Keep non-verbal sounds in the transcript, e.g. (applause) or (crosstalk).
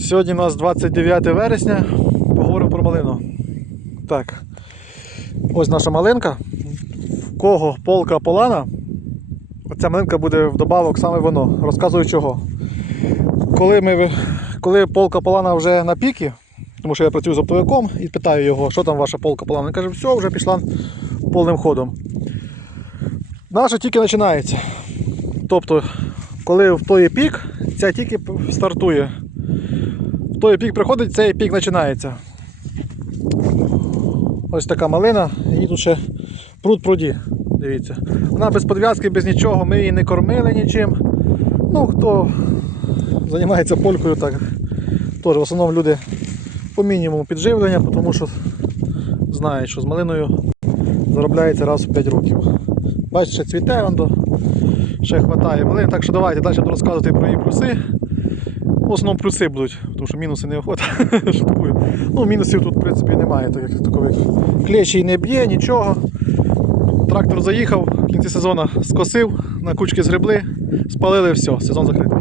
Сьогодні у нас 29 вересня. Поговоримо про малину. Так. Ось наша малинка. В кого полка полана. Оця малинка буде вдобавок саме воно. Розказую чого. Коли, ми, коли полка полана вже на піки, тому що я працюю з оптовиком і питаю його, що там ваша полка полана. Він каже, все, вже пішла повним ходом. Наша тільки починається. Тобто, коли в той пік, ця тільки стартує. Той пік приходить, цей пік починається. Ось така малина, її тут ще пруд пруді. Дивіться. Вона без подв'язки, без нічого, ми її не кормили нічим. Ну, хто займається полькою, так теж в основному люди по мінімуму підживлення, тому що знають, що з малиною заробляється раз в 5 років. Бачите, ще цвіте воно, ще вистачає малини. Так що давайте далі розказувати про її плюси. В основному плюси будуть, тому що мінуси не охота. (laughs) Шуткую. Ну, мінусів тут, в принципі, немає, так як такових. Клещ не б'є, нічого. Трактор заїхав, в кінці сезону скосив, на кучки згребли, спалили, все, сезон закритий.